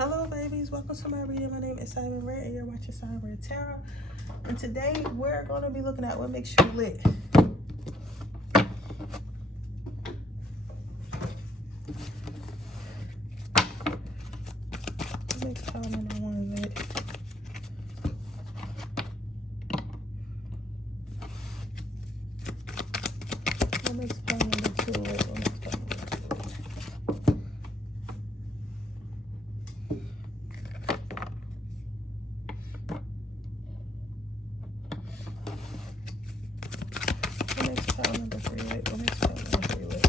Hello babies, welcome to my reading. My name is Siren Redd and you're watching Siren Redd Tarot. And today we're going to be looking at what makes you lit. What makes pile number one lit? What makes pile number two lit? What makes pile number three lit? What makes pile number three lit? What makes pile number three lit?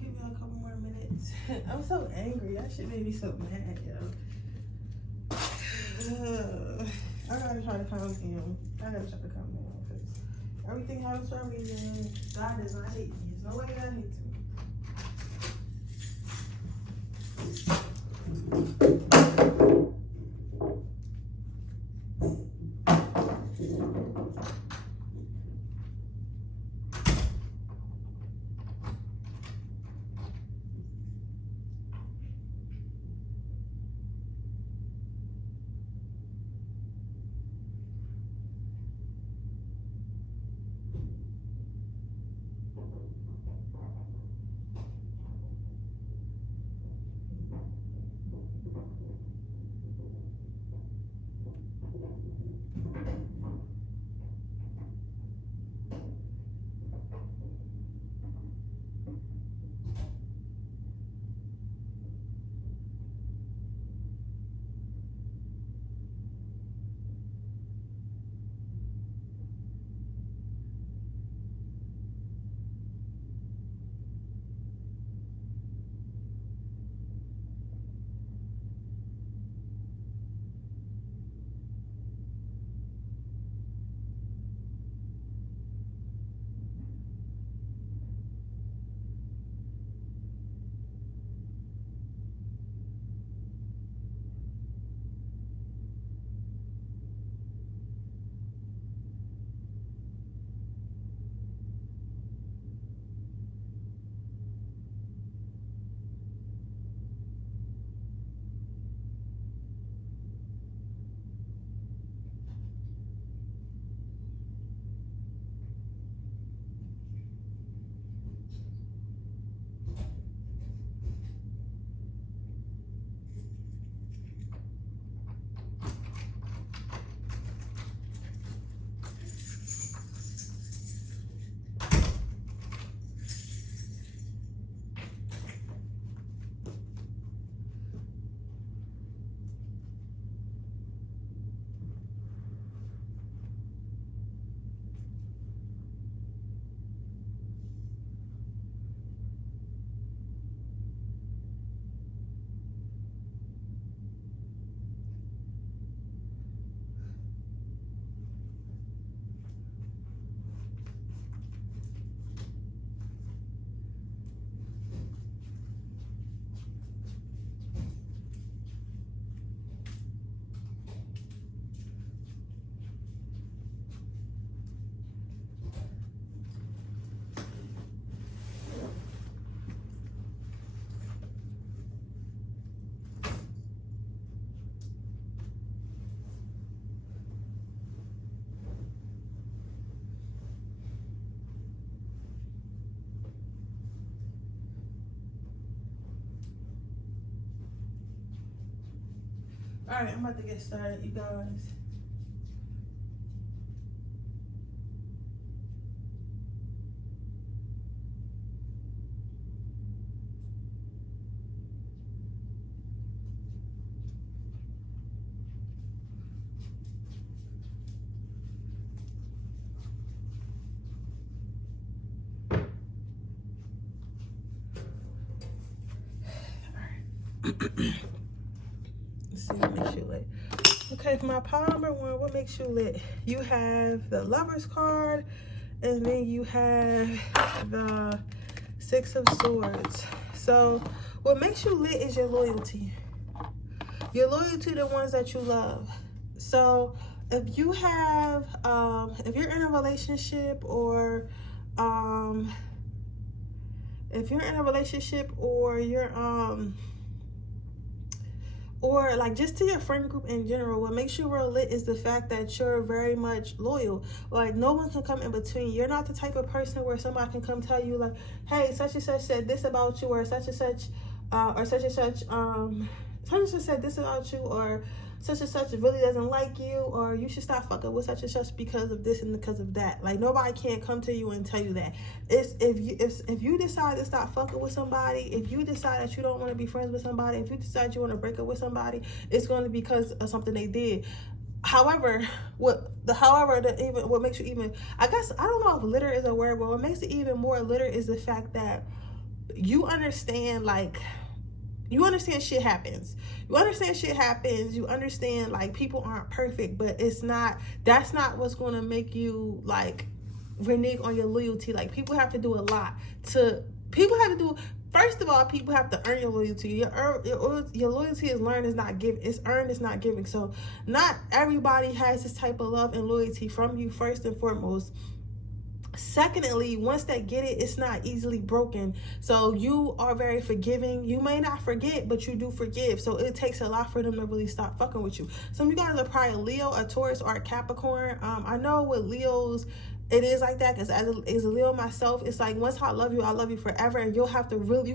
Give me a couple more minutes. I'm so angry. That shit made me so mad, yo. I gotta try to calm down. Because everything happens for a reason. God does not hate me. There's no way God hates me. Alright, I'm about to get started, you guys. Let's see what makes you lit. Okay, for my pile number 1, what makes you lit? You have the Lover's card, and then you have the 6 of Swords. So what makes you lit is your loyalty. Your loyalty to the ones that you love. So if you have, if you're in a relationship, or if you're in a relationship, or you're or like just to your friend group in general, what makes you real lit is the fact that you're very much loyal. Like, no one can come in between. You're not the type of person where somebody can come tell you like, hey, such and such said this about you, or such and such such and such said this about you, or such and such really doesn't like you, or you should stop fucking with such and such because of this and because of that. Like, nobody can come to you and tell you that. It's if you decide to stop fucking with somebody, if you decide that you don't want to be friends with somebody, if you decide you want to break up with somebody, it's going to be because of something they did. However, what makes you even, I guess, I don't know if litter is a word, but what makes it even more litter is the fact that you understand, like, you understand shit happens. You understand shit happens. You understand, like, people aren't perfect, but that's not what's going to make you, like, renege on your loyalty. Like, people have to do a lot first of all, people have to earn your loyalty. Your loyalty is learned, is not given. It's earned, is not given. So not everybody has this type of love and loyalty from you, first and foremost. Secondly, once they get it, it's not easily broken. So you are very forgiving. You may not forget, but you do forgive. So it takes a lot for them to really stop fucking with you. Some of you guys are probably a Leo, a Taurus, or a Capricorn. I know with Leos, it is like that, because as a Leo myself, it's like, once I love you forever, and you'll have to really,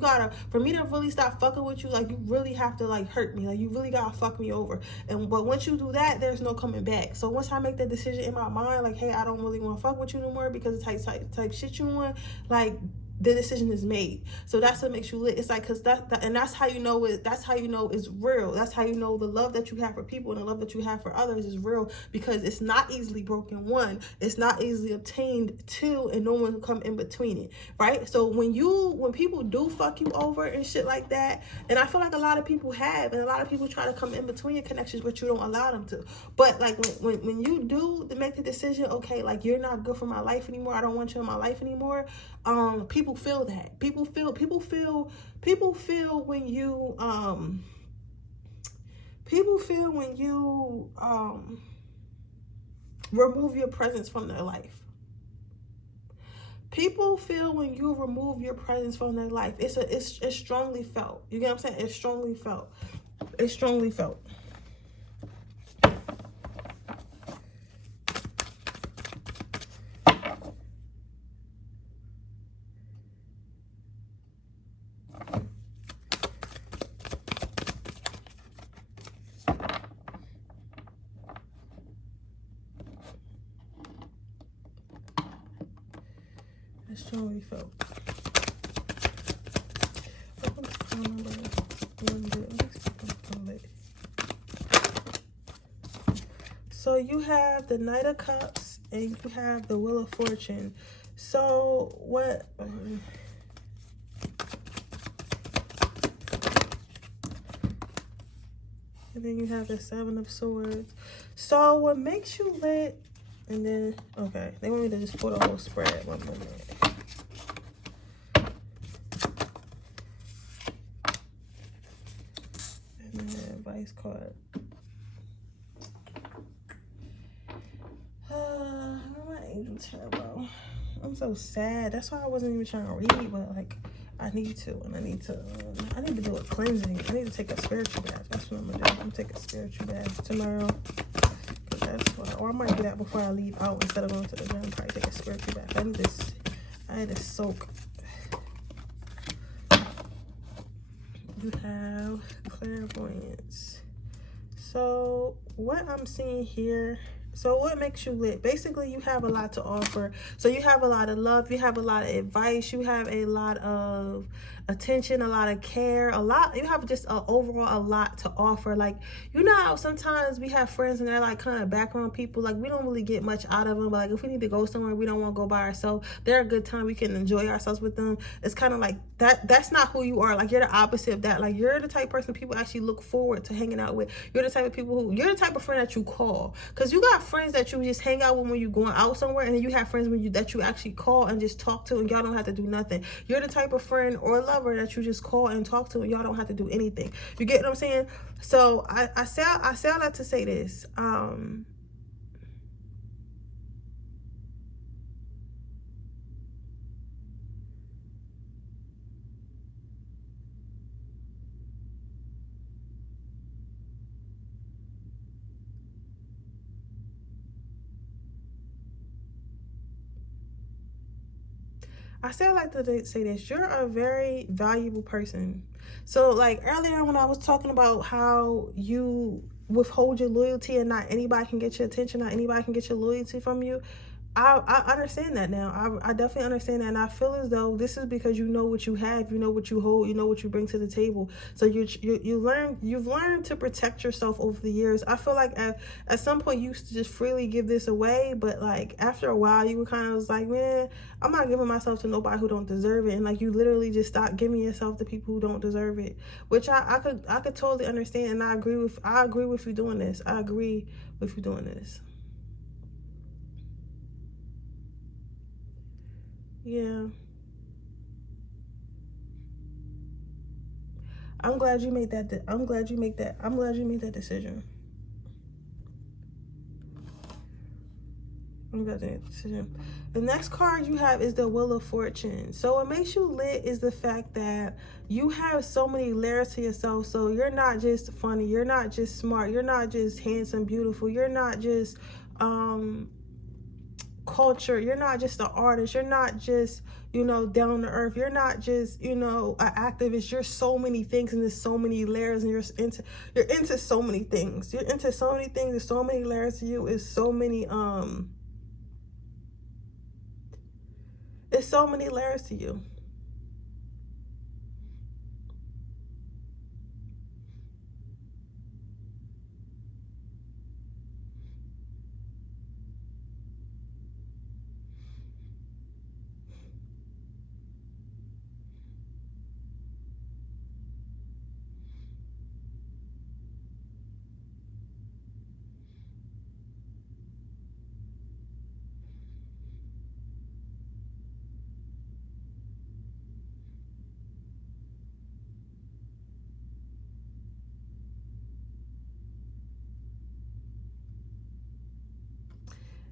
for me to really stop fucking with you, like, you really have to, like, hurt me. Like, you really gotta fuck me over. But once you do that, there's no coming back. So once I make that decision in my mind, like, hey, I don't really want to fuck with you no more because of the type shit you want, like, the decision is made. So that's what makes you lit. It's like, because that's how you know that's how you know it's real. That's how you know the love that you have for people and the love that you have for others is real, because it's not easily broken. 1, it's not easily obtained. 2, and no one can come in between it, right? So when people do fuck you over and shit like that, and I feel like a lot of people have, and a lot of people try to come in between your connections, but you don't allow them to. But like, when you do make the decision, okay, like, you're not good for my life anymore, I don't want you in my life anymore, people feel that. People feel when you remove your presence from their life. People feel when you remove your presence from their life. It's strongly felt. You get what I'm saying? It's strongly felt. It's strongly felt. It's strongly felt. So you have the Knight of Cups and you have the Wheel of Fortune. So what? And then you have the 7 of Swords. So what makes you lit? And then, okay, they want me to just pull the whole spread. 1 moment. And then the advice card. My angel turbo. I'm so sad. That's why I wasn't even trying to read, but like, I need to, and I need to do a cleansing. I need to take a spiritual bath. That's what I'm gonna do. I'm gonna take a spiritual bath tomorrow. Or I might do that before I leave out instead of going to the gym. Probably take a spiritual bath. I need to soak. You have clairvoyance. So what I'm seeing here, so what makes you lit? Basically, you have a lot to offer. So you have a lot of love, you have a lot of advice, you have a lot of attention, a lot of care, you have just overall a lot to offer. Like, you know how sometimes we have friends and they're like kind of background people, like we don't really get much out of them, but like if we need to go somewhere, we don't want to go by ourselves, they're a good time, we can enjoy ourselves with them. It's kind of like that's not who you are. Like, you're the opposite of that. Like, you're the type of person people actually look forward to hanging out with. You're the type of you're the type of friend that you call, because you got friends that you just hang out with when you're going out somewhere, and then you have friends that you actually call and just talk to, and y'all don't have to do nothing. You're the type of friend or lover that you just call and talk to, and y'all don't have to do anything. You get what I'm saying? So I say all that to say this. I say I like to say this. You're a very valuable person. So, like earlier when I was talking about how you withhold your loyalty and not anybody can get your attention, not anybody can get your loyalty from you, I understand that now. I definitely understand that, and I feel as though this is because you know what you have, you know what you hold, you know what you bring to the table. So you've learned to protect yourself over the years. I feel like at some point you used to just freely give this away, but like after a while you were kind of was like, man, I'm not giving myself to nobody who don't deserve it, and like you literally just stopped giving yourself to people who don't deserve it, which I could totally understand, and I agree with you doing this. I agree with you doing this. Yeah. I'm glad you made that. I'm glad you made that decision. I'm glad you made that decision. The next card you have is the Wheel of Fortune. So what makes you lit is the fact that you have so many layers to yourself. So you're not just funny. You're not just smart. You're not just handsome, beautiful. You're not just culture. You're not just an artist. You're not just, down to earth. You're not just, an activist. You're so many things, and there's so many layers, and you're into so many things. You're into so many things. There's so many layers to you. It's so many layers to you.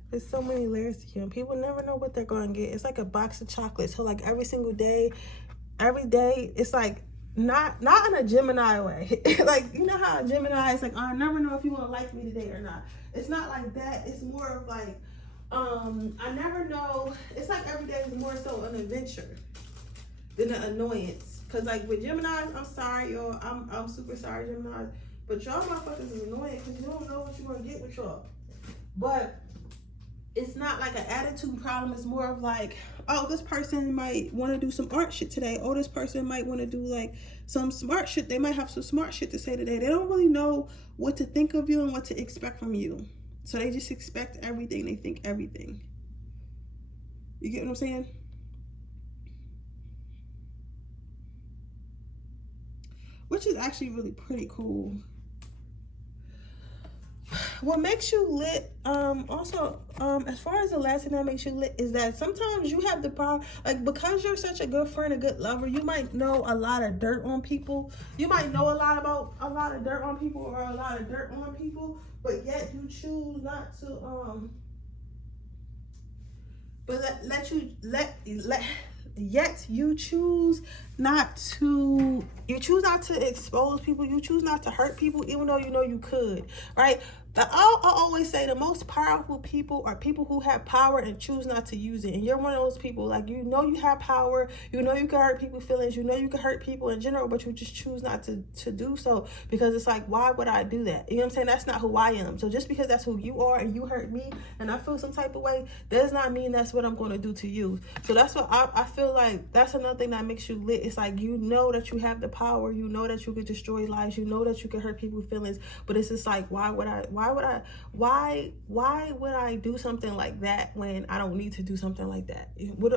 There's so many layers to you, and people never know what they're going to get. It's like a box of chocolates. So like every day, it's like not in a Gemini way. Like, you know how a Gemini is like, I never know if you want to like me today or not. It's not like that. It's more of like, I never know. It's like every day is more so an adventure than an annoyance. Cause like with Geminis, I'm sorry, y'all. I'm super sorry, Geminis. But y'all motherfuckers is annoying because you don't know what you're gonna get with y'all. But it's not like an attitude problem. It's more of like, oh, this person might want to do some art shit today. Oh, this person might want to do like some smart shit. They might have some smart shit to say today. They don't really know what to think of you and what to expect from you. So they just expect everything. They think everything. You get what I'm saying? Which is actually really pretty cool. What makes you lit, also, as far as the last thing that makes you lit is that sometimes you have the power, like, because you're such a good friend, a good lover, you might know a lot of dirt on people. You might know a lot of dirt on people, or a lot of dirt on people, but yet you choose not to, yet you choose not to expose people. You choose not to hurt people, even though you know you could, right? I always say the most powerful people are people who have power and choose not to use it. And you're one of those people, like, you know you have power, you know you can hurt people's feelings, you know you can hurt people in general, but you just choose not to do so, because it's like, why would I do that? You know what I'm saying? That's not who I am. So just because that's who you are and you hurt me and I feel some type of way, does not mean that's what I'm going to do to you. So that's what I feel like that's another thing that makes you lit. It's like, you know that you have the power, you know that you could destroy lives, you know that you can hurt people's feelings, but it's just like, why would I do something like that when I don't need to do something like that?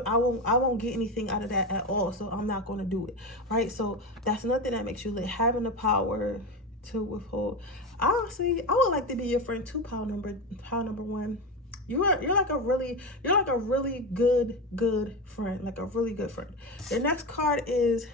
I won't get anything out of that at all, so I'm not going to do it, right? So that's nothing that makes you lit, having the power to withhold. Honestly, I would like to be your friend too. Pile number one. You're like a really good friend, like a really good friend. The next card is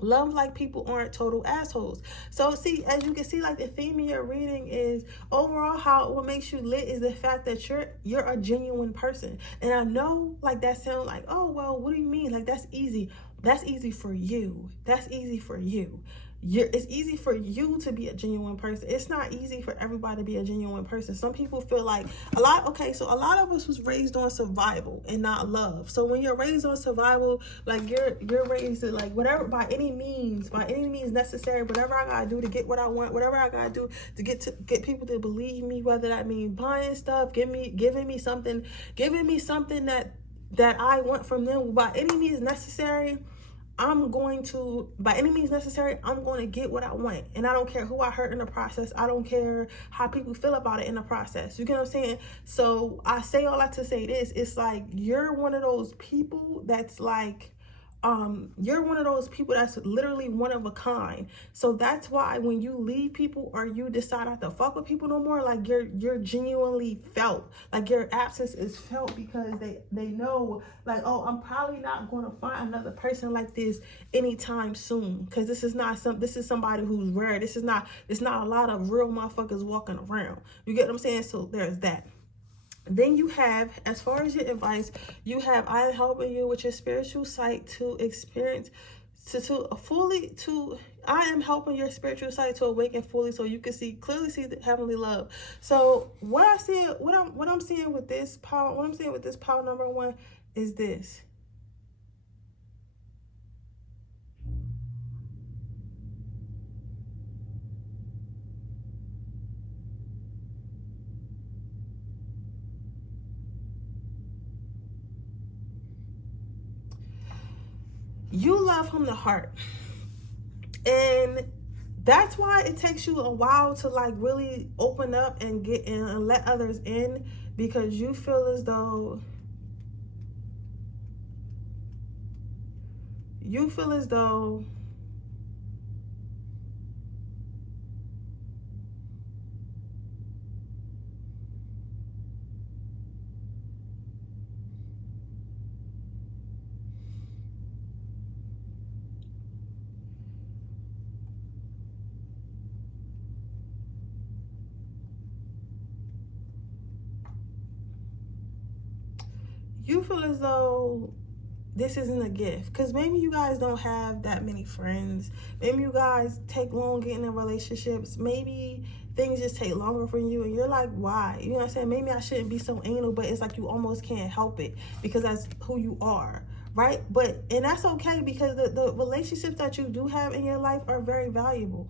love like people aren't total assholes. So see, as you can see, like the theme of your reading is overall what makes you lit is the fact that you're a genuine person. And I know, like, that sounds like, oh well, what do you mean? Like, that's easy. That's easy for you. That's easy for you. It's easy for you to be a genuine person. It's not easy for everybody to be a genuine person. Some people feel like a lot of us was raised on survival and not love. So when you're raised on survival, like you're raised to, like, whatever, by any means necessary, whatever I gotta do to get what I want, whatever I gotta do to get people to believe me, whether that means buying stuff, giving me something that I want from them, by any means necessary. I'm going to get what I want. And I don't care who I hurt in the process. I don't care how people feel about it in the process. You get what I'm saying? So I say all that to say this. It's like, you're one of those people that's like, you're one of those people that's literally one of a kind. So that's why when you leave people or you decide not to fuck with people no more, like, you're genuinely felt. Like, your absence is felt because they know, like, oh, I'm probably not going to find another person like this anytime soon, because this is somebody who's rare. It's not a lot of real motherfuckers walking around. You get what I'm saying? So there's that. Then you have, as far as your advice, you have, I am helping you with your spiritual sight to experience, I am helping your spiritual sight to awaken fully so you can clearly see the heavenly love. So what I'm seeing with this power number one is this. You love from the heart, and that's why it takes you a while to, like, really open up and get in and let others in, because you feel as though this isn't a gift, because maybe you guys don't have that many friends, maybe you guys take long getting in relationships, maybe things just take longer for you, and you're like, why? You know what I'm saying? Maybe I shouldn't be so anal, but it's like you almost can't help it because that's who you are, right? And that's okay, because the relationships that you do have in your life are very valuable.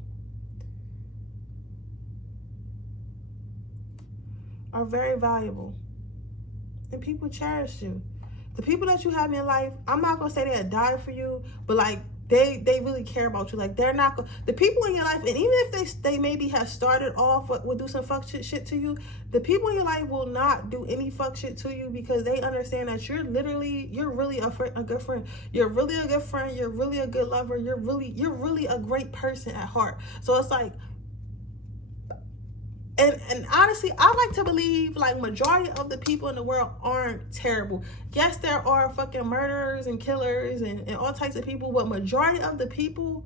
And people cherish you. The people that you have in your life, I'm not gonna say they'll die for you, but like they really care about you. Like, they're not gonna, the people in your life, and even if they maybe have started off with do some fuck shit to you, the people in your life will not do any fuck shit to you, because they understand that you're really a good friend. You're really a good friend. You're really a good lover. You're really a great person at heart. So it's like, and honestly, I like to believe, like, majority of the people in the world aren't terrible. Yes, there are fucking murderers and killers and all types of people, but majority of the people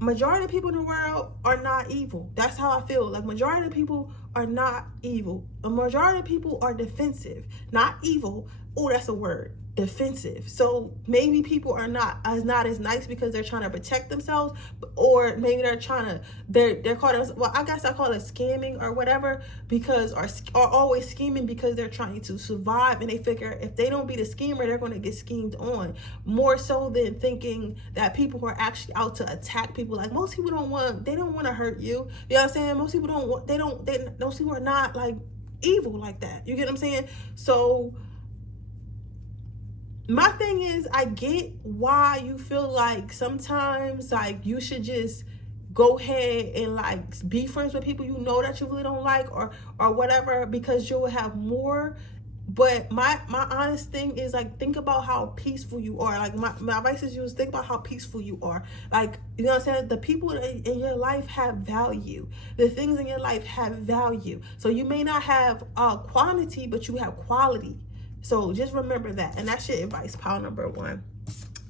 in the world are not evil. That's how I feel. Like, majority of people are not evil. A majority of people are defensive, not evil, oh, that's a word, defensive. So maybe people are not as nice because they're trying to protect themselves, or maybe they're trying to, they're called, well, I guess I call it scamming or whatever, because are always scheming because they're trying to survive, and they figure if they don't be the schemer, they're going to get schemed on, more so than thinking that people are actually out to attack people. Like, most people don't want to hurt you. You know what I'm saying? Most people don't want, those people are not like evil like that. You get what I'm saying? So my thing is, I get why you feel like sometimes like you should just go ahead and like be friends with people you know that you really don't like, or whatever, because you'll have more. But my honest thing is, like, think about how peaceful you are. Like, my advice is, you think about how peaceful you are. Like, you know what I'm saying? The people in your life have value. The things in your life have value. So you may not have quantity, but you have quality. So just remember that. And that's your advice, pile number 1.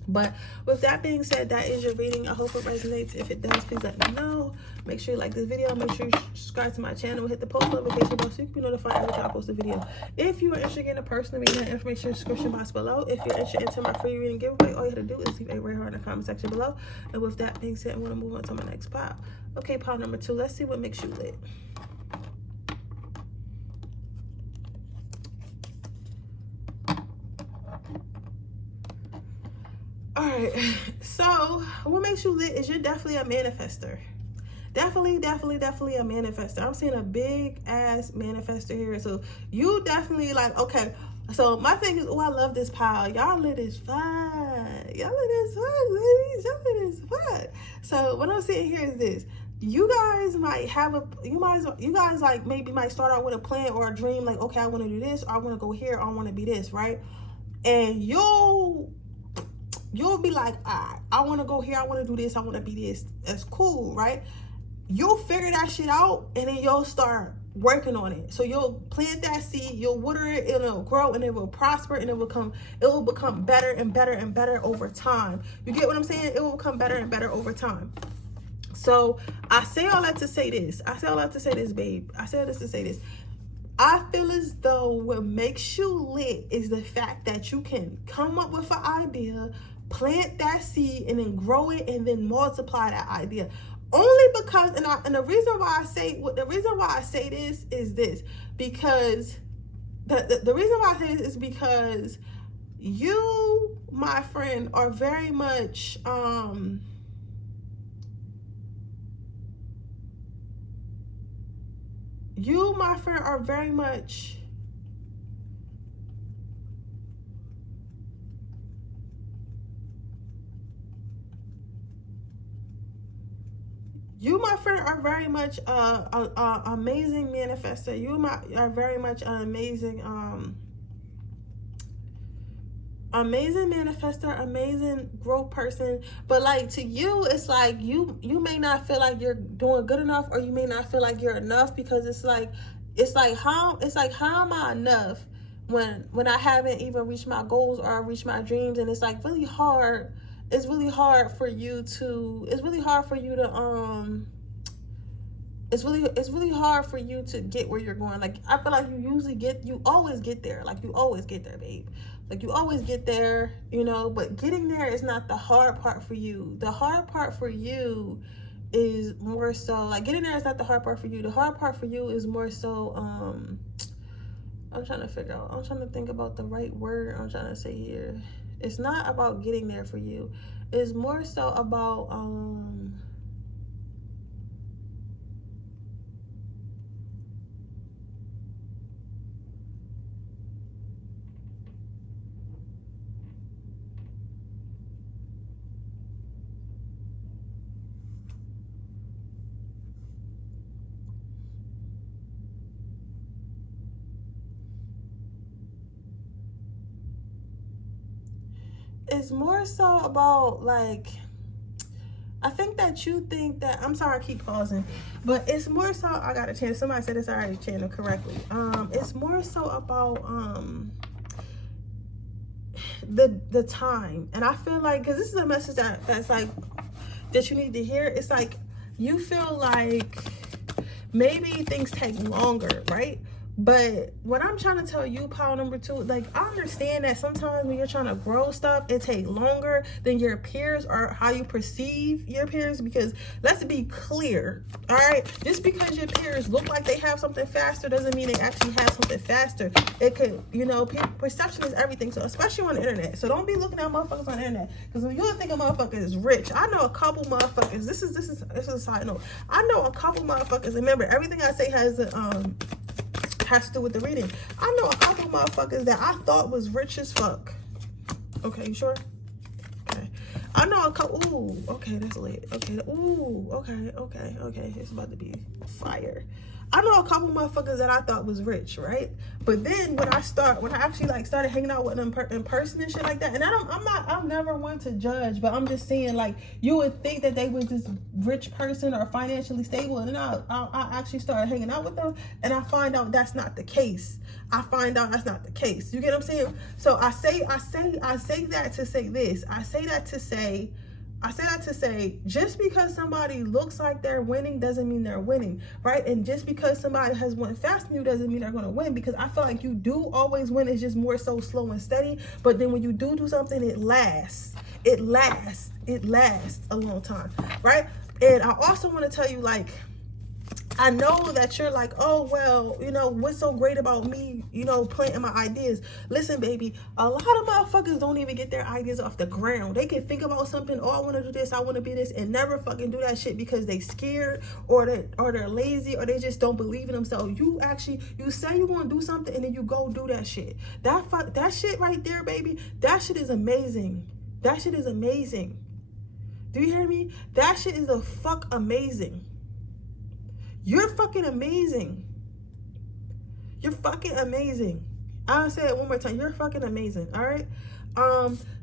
But with that being said, that is your reading. I hope it resonates. If it does, please let me know. Make sure you like this video. Make sure you subscribe to my channel. Hit the post notification bell so you can be notified every time I post a video. If you are interested in a personal reading, information in the description box below. If you're interested into my free reading giveaway, all you have to do is leave a red heart in the comment section below. And with that being said, I'm going to move on to my next pile. Okay, pile number 2. Let's see what makes you lit. All right, so what makes you lit is you're definitely a manifester. Definitely a manifester. I'm seeing a big ass manifester here. So you definitely like, okay, so my thing is, oh, I love this pile. Y'all lit as fun. Y'all lit as fun, ladies. Y'all lit as fun. So what I'm seeing here is this. You guys might have you guys like maybe might start out with a plan or a dream, like, okay, I want to do this, or I want to go here, or I want to be this, right? And you'll be like, I want to go here, I want to do this, I want to be this. That's cool, right? You'll figure that shit out, and then you'll start working on it. So you'll plant that seed, you'll water it, it'll grow, and it will prosper, and it will become better and better and better over time. You get what I'm saying? It will become better and better over time. So I say all that to say this. I say all that to say this, babe. I say all this to say this. I feel as though what makes you lit is the fact that you can come up with an idea, plant that seed, and then grow it, and then multiply that idea. Only because, and the reason why I say this is this, because the reason why I say this is because you, my friend, are very much you, my friend, are very much amazing manifester. You are very much an amazing manifester, amazing growth person. But like, to you, it's like you may not feel like you're doing good enough, or you may not feel like you're enough, because it's like how am I enough when I haven't even reached my goals or reached my dreams? And it's like really hard. It's really hard for you to get where you're going. Like, I feel like you always get there. Like, you always get there, babe. Like, you always get there, you know, but getting there is not the hard part for you. The hard part for you is more so, like, getting there is not the hard part for you. The hard part for you is more so, I'm trying to think about the right word I'm trying to say here. It's not about getting there for you. It's more so about, it's more so about, like, I think that you think that, I'm sorry, I keep pausing, but it's more so, I got a channel, somebody said it's already channeled correctly. It's more so about the time. And I feel like, because this is a message that's like, that you need to hear. It's like, you feel like maybe things take longer, right? But what I'm trying to tell you, pile number 2, like, I understand that sometimes when you're trying to grow stuff, it takes longer than your peers or how you perceive your peers. Because let's be clear, all right? Just because your peers look like they have something faster doesn't mean they actually have something faster. It could, you know, perception is everything. So especially on the internet. So don't be looking at motherfuckers on the internet. Because when you think a motherfucker is rich, I know a couple motherfuckers. This is a side note. I know a couple motherfuckers. Remember, everything I say has to do with the reading. I know a couple motherfuckers that I thought was rich as fuck. Okay, you sure? Okay. I know a couple. Ooh, okay, that's lit. Okay. Ooh, okay. It's about to be fire. I know a couple motherfuckers that I thought was rich, right? But then when I actually like started hanging out with them in person and shit like that, and I'm never one to judge, but I'm just saying, like, you would think that they was this rich person or financially stable, and then I actually started hanging out with them, and I find out that's not the case. You get what I'm saying? So I say that to say this. I say that to say, just because somebody looks like they're winning doesn't mean they're winning, right? And just because somebody has won faster than you doesn't mean they're going to win, because I feel like you do always win. It's just more so slow and steady. But then when you do something, it lasts a long time, right? And I also want to tell you, like, I know that you're like, oh, well, you know, what's so great about me, you know, planting my ideas? Listen, baby, a lot of motherfuckers don't even get their ideas off the ground. They can think about something, oh, I want to do this, I want to be this, and never fucking do that shit because they scared or they're lazy or they just don't believe in themselves. You say you want to do something and then you go do that shit. That shit right there, baby, that shit is amazing. Do you hear me? That shit is the fuck amazing. You're fucking amazing. I'll say it one more time. You're fucking amazing. All right.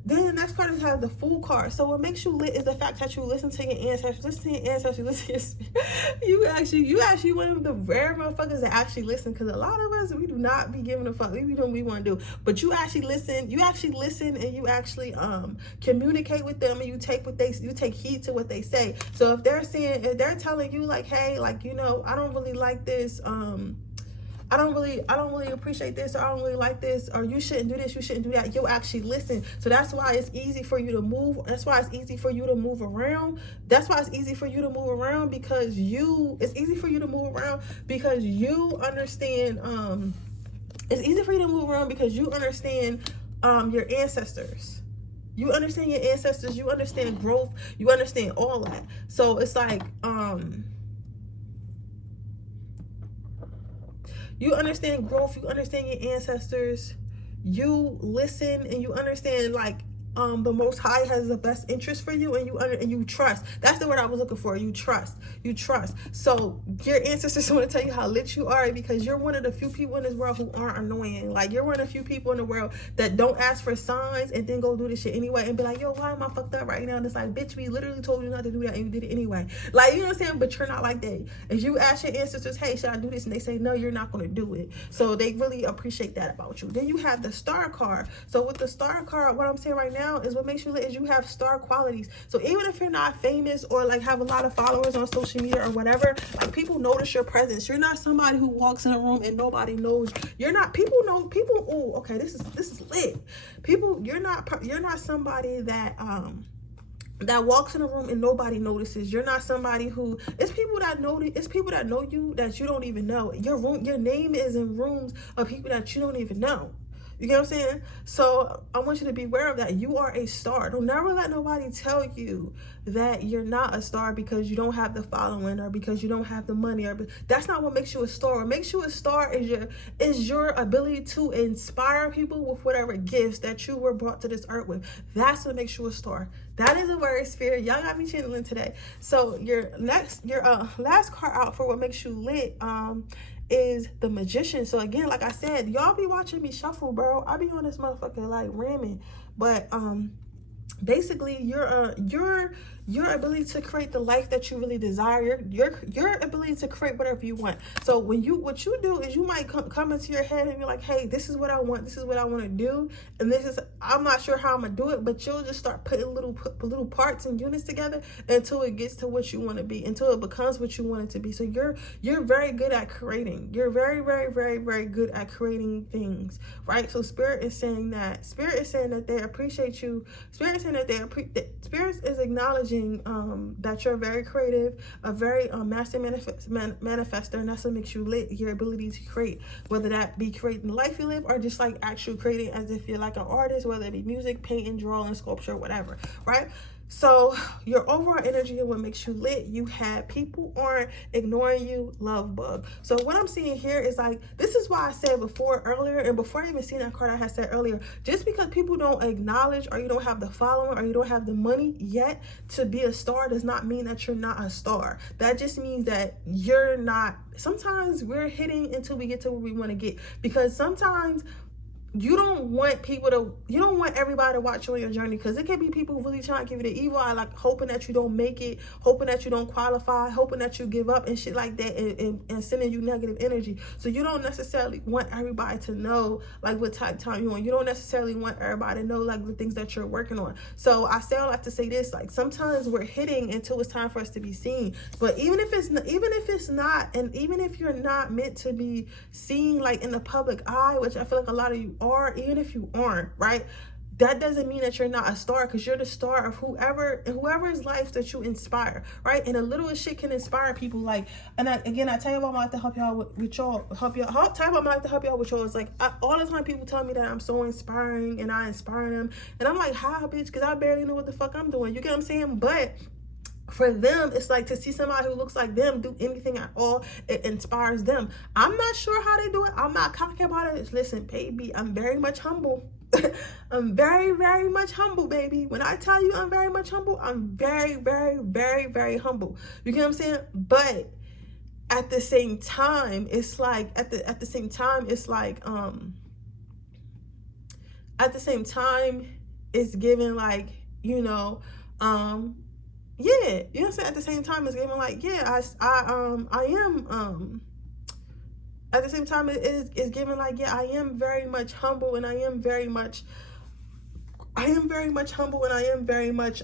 Then the next card is have the Fool card. So what makes you lit is the fact that you listen to your ancestors. You actually one of the rare motherfuckers that actually listen. Because a lot of us, we do not be giving a fuck. We do what we want to do. But you actually listen. You actually listen, and you actually communicate with them, and you take heed to what they say. So if they're telling you, like, hey, like, you know, I don't really like this. I don't really appreciate this, or I don't really like this, or you shouldn't do this, you shouldn't do that. You'll actually listen. So that's why it's easy for you to move. That's why it's easy for you to move around. Because you understand. It's easy for you to move around because you understand your ancestors. You understand your ancestors. You understand growth. You understand all that. So it's like you understand growth, you understand your ancestors, you listen, and you understand, like, the Most High has the best interest for you, and you trust. That's the word I was looking for. You trust. So your ancestors want to tell you how lit you are, because you're one of the few people in this world who aren't annoying. Like, you're one of the few people in the world that don't ask for signs and then go do this shit anyway and be like, yo, why am I fucked up right now? And it's like, bitch, we literally told you not to do that and you did it anyway. Like, you know what I'm saying? But you're not like that. If you ask your ancestors, hey, should I do this? And they say, no, you're not going to do it. So they really appreciate that about you. Then you have the Star card. So with the Star card, what I'm saying right now is what makes you lit is you have star qualities. So even if you're not famous or like have a lot of followers on social media or whatever, like, people notice your presence. You're not somebody who walks in a room and nobody knows. You're not, oh, okay, this is lit. You're not somebody that walks in a room and nobody notices. You're not somebody who, it's people that know you that you don't even know. Your name is in rooms of people that you don't even know. You get what I'm saying? So I want you to be aware of that. You are a star. Don't never let nobody tell you that you're not a star because you don't have the following or because you don't have the money. That's not what makes you a star. What makes you a star is your ability to inspire people with whatever gifts that you were brought to this earth with. That's what makes you a star. That is a word, Spirit. Y'all got me channeling today. So your last card out for what makes you lit is the Magician. So again, like I said, y'all be watching me shuffle, bro. I be on this motherfucker like ramming. But basically your ability to create the life that you really desire, your ability to create whatever you want. So what you do is you might come into your head and be like, hey, this is what I want, this is what I want to do, and this is, I'm not sure how I'm gonna do it, but you'll just start putting little parts and units together until it gets to what you want to be, until it becomes what you want it to be. So you're very good at creating. You're very, very, very, very good at creating things, right? So spirit is saying that they appreciate you. Spirit is saying that spirit is acknowledging that you're very creative, a very master manifester, and that's what makes you lit. Your ability to create, whether that be creating the life you live or just like actual creating as if you're like an artist, whether it be music, painting, drawing, sculpture, whatever, right? So your overall energy and what makes you lit, you have people aren't ignoring you, love bug. So what I'm seeing here is like, this is why I said earlier, and before I even seen that card I had said earlier, just because people don't acknowledge, or you don't have the following, or you don't have the money yet to be a star, does not mean that you're not a star. That just means that you're not, sometimes we're hitting until we get to where we want to get, because sometimes you don't want everybody to watch you on your journey, because it can be people who really trying to give you the evil eye, like hoping that you don't make it, hoping that you don't qualify, hoping that you give up and shit like that, and sending you negative energy. So you don't necessarily want everybody to know like what type of time you're on. You don't necessarily want everybody to know like the things that you're working on. So I say all that to say this, like sometimes we're hitting until it's time for us to be seen. But even if it's not, and even if you're not meant to be seen like in the public eye, which I feel like a lot of you are, even if you aren't, right, that doesn't mean that you're not a star, because you're the star of whoever's life that you inspire, right? And the littlest shit can inspire people. Like, and I tell you about my life to help y'all with y'all, tell you about my life to help y'all with y'all. It's like all the time people tell me that I'm so inspiring and I inspire them, and I'm like, how, bitch? Because I barely know what the fuck I'm doing. You get what I'm saying? But for them, it's like to see somebody who looks like them do anything at all, it inspires them. I'm not sure how they do it. I'm not cocky about it. Listen, baby, I'm very much humble. I'm very, very much humble, baby. When I tell you I'm very much humble, I'm very, very, very, very humble. You get what I'm saying? But at the same time, it's like at the same time, it's giving like, you know, yeah, you know what I'm saying? At the same time, it's giving like, yeah, I am, at the same time, it's giving like, yeah, I am very much humble, and I am very much humble, and I am very much,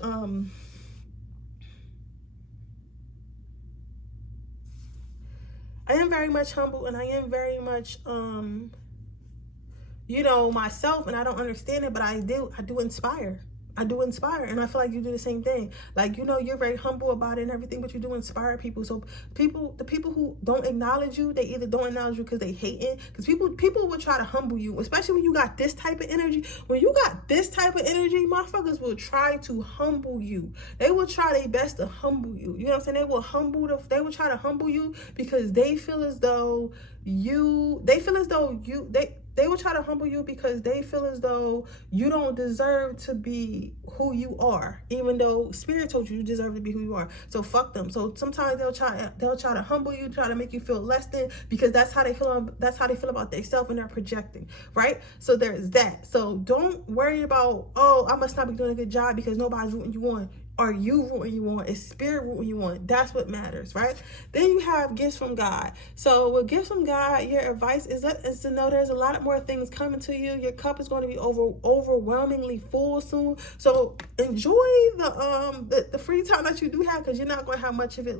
you know, myself, and I don't understand it, but I do inspire. And I feel like you do the same thing. Like, you know, you're very humble about it and everything, but you do inspire people. So the people who don't acknowledge you, they either don't acknowledge you because they hate it, because people will try to humble you, especially when you got this type of energy. When you got this type of energy, motherfuckers will try to humble you. They will try their best to humble you. You know what I'm saying? They will try to humble you because they feel as though they will try to humble you because they feel as though you don't deserve to be who you are, even though spirit told you deserve to be who you are. So fuck them. So sometimes they'll try to humble you, try to make you feel less than, because that's how they feel about themselves, and they're projecting, right? So there's that. So don't worry about, oh, I must not be doing a good job because nobody's rooting you on. Are you rooting you on? Is spirit rooting you on? That's what matters, right? Then you have gifts from God. So with gifts from God, your advice is to know there's a lot more things coming to you. Your cup is going to be overwhelmingly full soon. So enjoy the free time that you do have, because you're not going to have much of it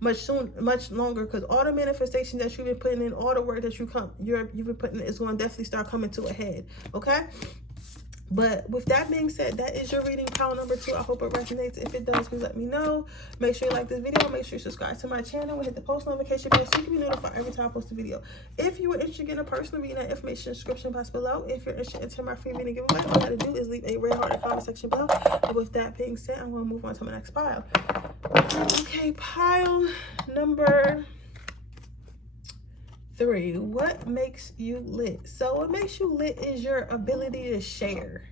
much longer, because all the manifestations that you've been putting in, all the work that you've been putting in, is going to definitely start coming to a head. Okay. But with that being said, that is your reading, pile number 2. I hope it resonates. If it does, please let me know. Make sure you like this video. Make sure you subscribe to my channel and hit the post notification bell so you can be notified every time I post a video. If you are interested in a personal reading, that information in the description box below. If you're interested in entering my free reading giveaway, all you gotta do is leave a red heart in the comment section below. And with that being said, I'm gonna move on to my next pile. Okay, pile number 3. What makes you lit? So what makes you lit is your ability to share.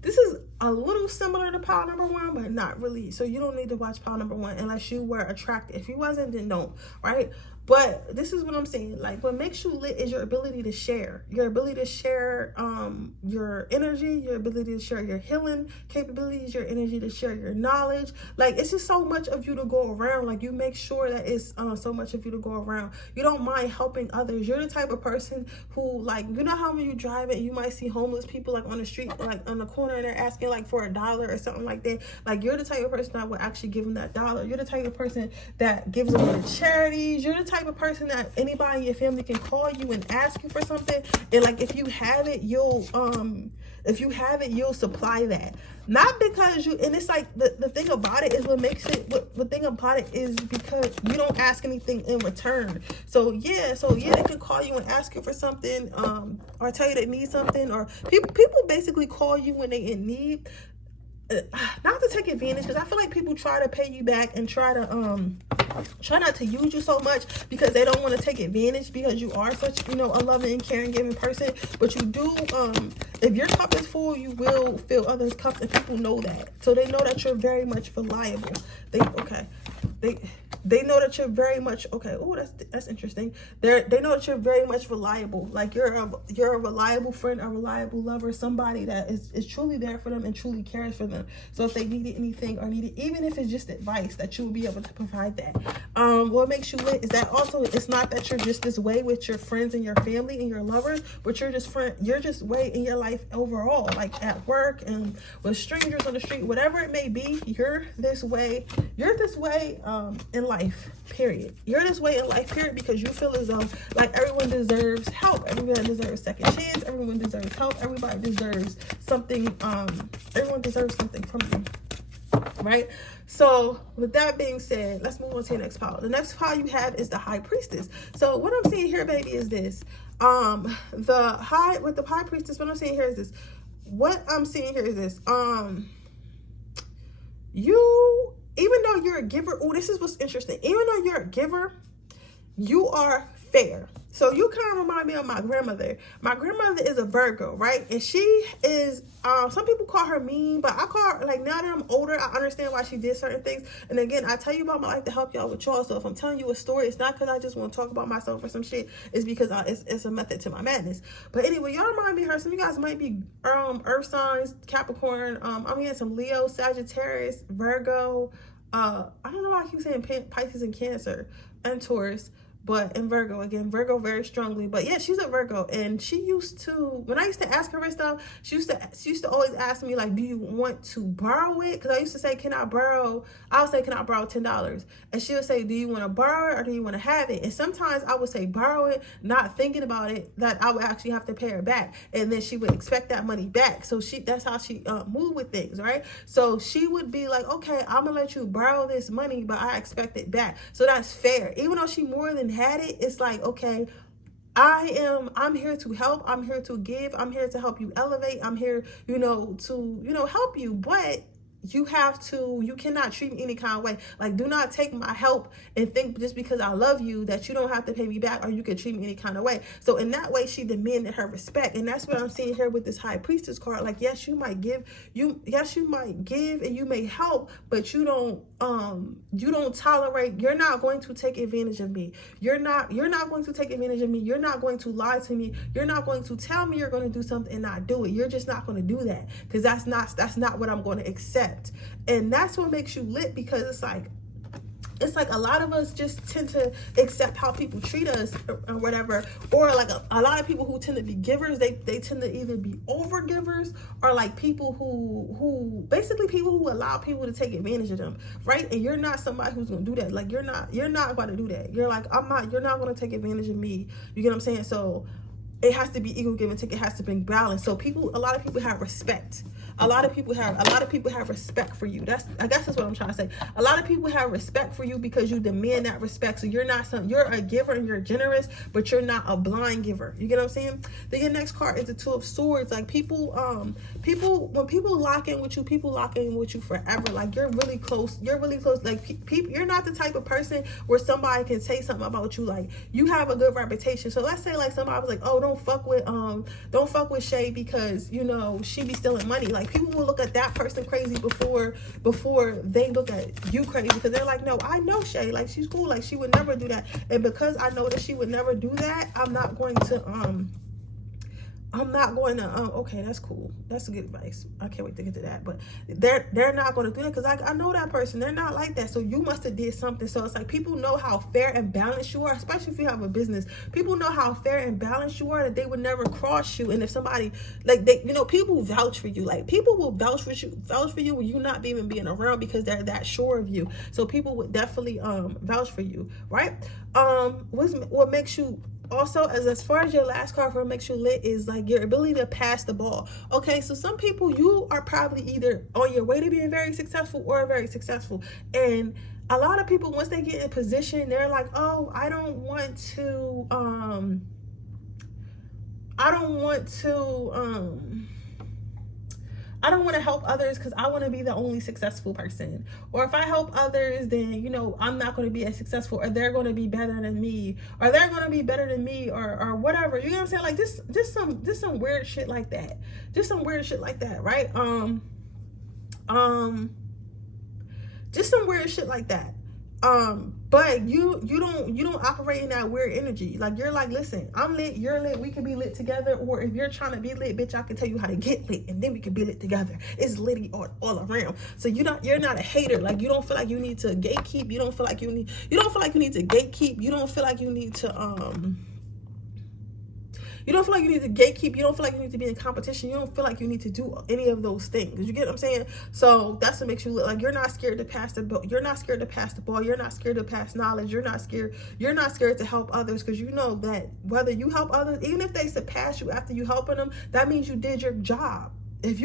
This is a little similar to pile number 1, but not really. So you don't need to watch pile number 1 unless you were attracted. If you wasn't, then don't, right? But this is what I'm saying. Like, what makes you lit is your ability to share. Your ability to share your energy, your ability to share your healing capabilities, your energy to share your knowledge. Like, it's just so much of you to go around. Like, you make sure that it's so much of you to go around. You don't mind helping others. You're the type of person who, like, you know how when you drive it, you might see homeless people like on the street, like on the corner, and they're asking like for $1 or something like that. Like, you're the type of person that will actually give them that $1. You're the type of person that gives them to charities. You're the type of person that anybody in your family can call you and ask you for something, and like if you have it, you'll supply that. Not because you, and it's like the thing about it is what makes it, the thing about it is because you don't ask anything in return. So yeah, they can call you and ask you for something, or tell you they need something, or people basically call you when they in need. Not to take advantage, because I feel like people try to pay you back and try not to use you so much because they don't want to take advantage, because you are such, you know, a loving and caring, giving person. But you do, if your cup is full, you will fill others' cups, and people know that. So they know that you're very much reliable. They know that you're very much, okay, oh, that's interesting. They know that you're very much reliable. Like, you're a reliable friend, a reliable lover, somebody that is truly there for them and truly cares for them. So if they needed anything or needed, even if it's just advice, that you will be able to provide that. What makes you lit is that also, it's not that you're just this way with your friends and your family and your lovers, but you're just way in your life overall, like at work and with strangers on the street, whatever it may be. You're this way in life, period. You're this way in life, period, because you feel as though like everyone deserves help, everyone deserves second chance, everyone deserves help, everybody deserves something, everyone deserves something from you, right? So with that being said, let's move on to the next pile. The next pile you have is the High Priestess. So what I'm seeing here, baby, is this. With the High Priestess, what I'm seeing here is this. Even though you're a giver, oh, this is what's interesting. Even though you're a giver, you are fair. So you kind of remind me of my grandmother. My grandmother is a Virgo, right? And she is, some people call her mean, but I call her, like, now that I'm older, I understand why she did certain things. And again, I tell you about my life to help y'all with y'all. So if I'm telling you a story, it's not because I just want to talk about myself or some shit. It's because it's a method to my madness. But anyway, y'all remind me of her. Some of you guys might be earth signs, Capricorn. I'm getting some Leo, Sagittarius, Virgo. I don't know why I keep saying Pisces and Cancer and Taurus. But in Virgo, again, Virgo very strongly. But yeah, she's a Virgo, and she used to, when I used to ask her and stuff, she used to always ask me, like, do you want to borrow it? Because I used to say, can I borrow? I would say, can I borrow $10? And she would say, do you want to borrow it or do you want to have it? And sometimes I would say borrow it, not thinking about it, that I would actually have to pay her back, and then she would expect that money back. So that's how she moved with things, right? So she would be like, okay, I'm gonna let you borrow this money, but I expect it back. So that's fair. Even though she more than had it, it's like, okay, I'm here to help, I'm here to give, I'm here to help you elevate, I'm here, to help you, but you cannot treat me any kind of way. Like, do not take my help and think just because I love you that you don't have to pay me back, or you can treat me any kind of way. So in that way, she demanded her respect. And that's what I'm seeing here with this High Priestess card. Like, yes, you might give and you may help, but you don't tolerate, you're not going to take advantage of me. You're not going to take advantage of me. You're not going to lie to me. You're not going to tell me you're going to do something and not do it. You're just not going to do that, because that's not what I'm going to accept. And that's what makes you lit, because it's like a lot of us just tend to accept how people treat us or whatever, or like a lot of people who tend to be givers, they tend to either be over givers, or like people who basically people who allow people to take advantage of them, right? And you're not somebody who's going to do that. Like, you're not going to do that. You're like, you're not going to take advantage of me. You get what I'm saying? So it has to be equal give and take. It has to bring balance. So a lot of people have respect. A lot of people have respect for you. I guess that's what I'm trying to say. A lot of people have respect for you because you demand that respect. So you're a giver and you're generous, but you're not a blind giver. You get what I'm saying? Then your next card is the Two of Swords. Like, when people lock in with you, people lock in with you forever. Like, you're really close. Like, people, you're not the type of person where somebody can say something about you. Like, you have a good reputation. So let's say like somebody was like, oh, don't fuck with Shay because, you know, she be stealing money. Like, people will look at that person crazy before they look at you crazy, because they're like, no, I know Shay, like, she's cool, like, she would never do that. And because I know that she would never do that, I'm not going to okay, that's cool, that's a good advice, I can't wait to get to that. But they're not going to do that because I know that person, they're not like that. So you must have did something. So it's like, people know how fair and balanced you are, especially if you have a business. People know how fair and balanced you are, that they would never cross you. And if somebody, like, they, you know, people vouch for you. Like, people will vouch for you when you not even being around, because they're that sure of you. So people would definitely vouch for you, right? What makes you also, as far as your last card for what makes you lit, is like your ability to pass the ball. Okay, so some people, you are probably either on your way to being very successful or very successful. And a lot of people, once they get in position, they're like, oh, I don't want to help others because I want to be the only successful person. Or if I help others, then, you know, I'm not going to be as successful, or they're going to be better than me, or they're going to be better than me, or whatever. You know what I'm saying? Like, just some weird shit like that. Just some weird shit like that, right? Just some weird shit like that. But you don't operate in that weird energy. Like, you're like, listen, I'm lit, you're lit, we can be lit together. Or if you're trying to be lit, bitch, I can tell you how to get lit, and then we can be lit together. It's litty all around. So you're not a hater. Like, you don't feel like you need to gatekeep. You don't feel like you need to gatekeep. You don't feel like you need to you don't feel like you need to gatekeep. You don't feel like you need to be in competition. You don't feel like you need to do any of those things. You get what I'm saying? So that's what makes you look like you're not scared to pass the ball. You're not scared to pass the ball. You're not scared to pass knowledge. You're not scared to help others, because you know that whether you help others, even if they surpass you after you helping them, that means you did your job. If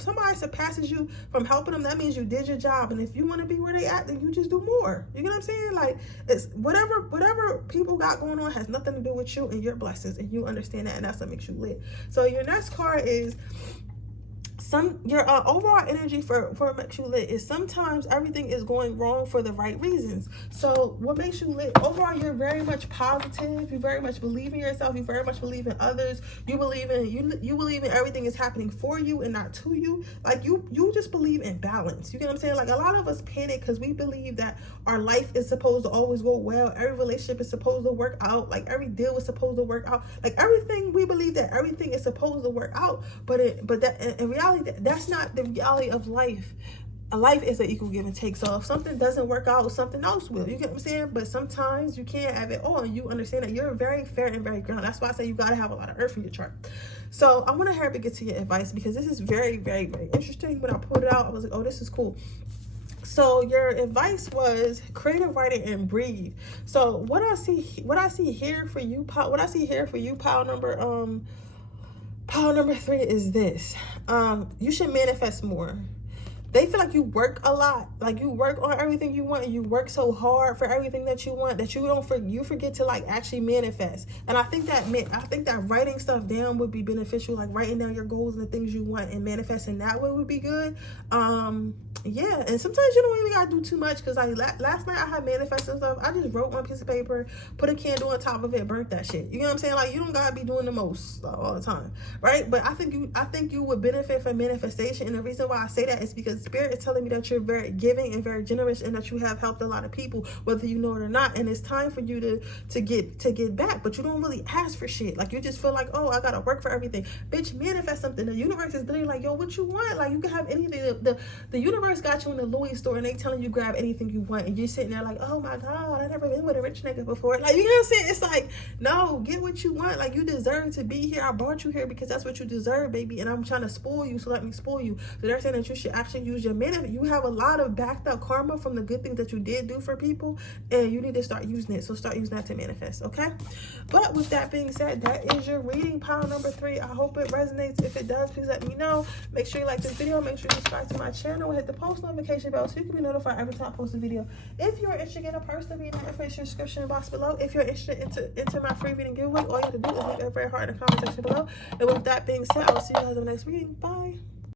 somebody surpasses you from helping them, that means you did your job. And if you want to be where they at, then you just do more. You get what I'm saying? Like, it's whatever people got going on has nothing to do with you and your blessings, and you understand that, and that's what makes you lit. So your next card is your overall energy for what makes you lit is sometimes everything is going wrong for the right reasons. So what makes you lit overall, you're very much positive, you very much believe in yourself, you very much believe in others, you believe in everything is happening for you and not to you. Like, you just believe in balance. You get what I'm saying? Like, a lot of us panic because we believe that our life is supposed to always go well, every relationship is supposed to work out, like every deal is supposed to work out, like everything, we believe that everything is supposed to work out, but that in reality, that's not the reality of life. Life is an equal give and take. So if something doesn't work out, something else will. You get what I'm saying? But sometimes you can't have it all, and you understand that you're very fair and very grounded. That's why I say you got to have a lot of earth in your chart. So I want to hurry to get to your advice, because this is very, very, very interesting. When I pulled it out, I was like, oh, this is cool. So your advice was creative writing and breathe. So what I see here for you, pile number 3 is this. You should manifest more. They feel like you work a lot, like you work on everything you want, and you work so hard for everything that you want that you forget to like actually manifest. And I think that writing stuff down would be beneficial, like writing down your goals and the things you want and manifesting that way would be good. Yeah, and sometimes you don't even gotta do too much, because like last night I had manifesting stuff. I just wrote on a piece of paper, put a candle on top of it, burnt that shit. You know what I'm saying? Like, you don't gotta be doing the most all the time, right? But I think you would benefit from manifestation, and the reason why I say that is because Spirit is telling me that you're very giving and very generous, and that you have helped a lot of people, whether you know it or not. And it's time for you to get back, but you don't really ask for shit. Like, you just feel like, oh, I gotta work for everything. Bitch, manifest something. The universe is literally like, yo, what you want? Like, you can have anything. The universe got you in the Louis store, and they telling you grab anything you want, and you're sitting there like, oh my God, I never been with a rich nigga before. Like, you know what I'm saying? It's like, no, get what you want. Like, you deserve to be here. I brought you here because that's what you deserve, baby, and I'm trying to spoil you, so let me spoil you. So they're saying that you should actually use your manifest. You have a lot of backed up karma from the good things that you did do for people, and you need to start using it. So start using that to manifest, okay? But with that being said, that is your reading, pile number 3. I hope it resonates. If it does, please let me know. Make sure you like this video. Make sure you subscribe to my channel, hit the post notification bell so you can be notified every time I post a video. If you're interested in a personal reading, information description box below. If you're interested into my free reading giveaway, all you have to do is leave a very hard in the comment section below. And with that being said, I will see you guys in the next reading. Bye.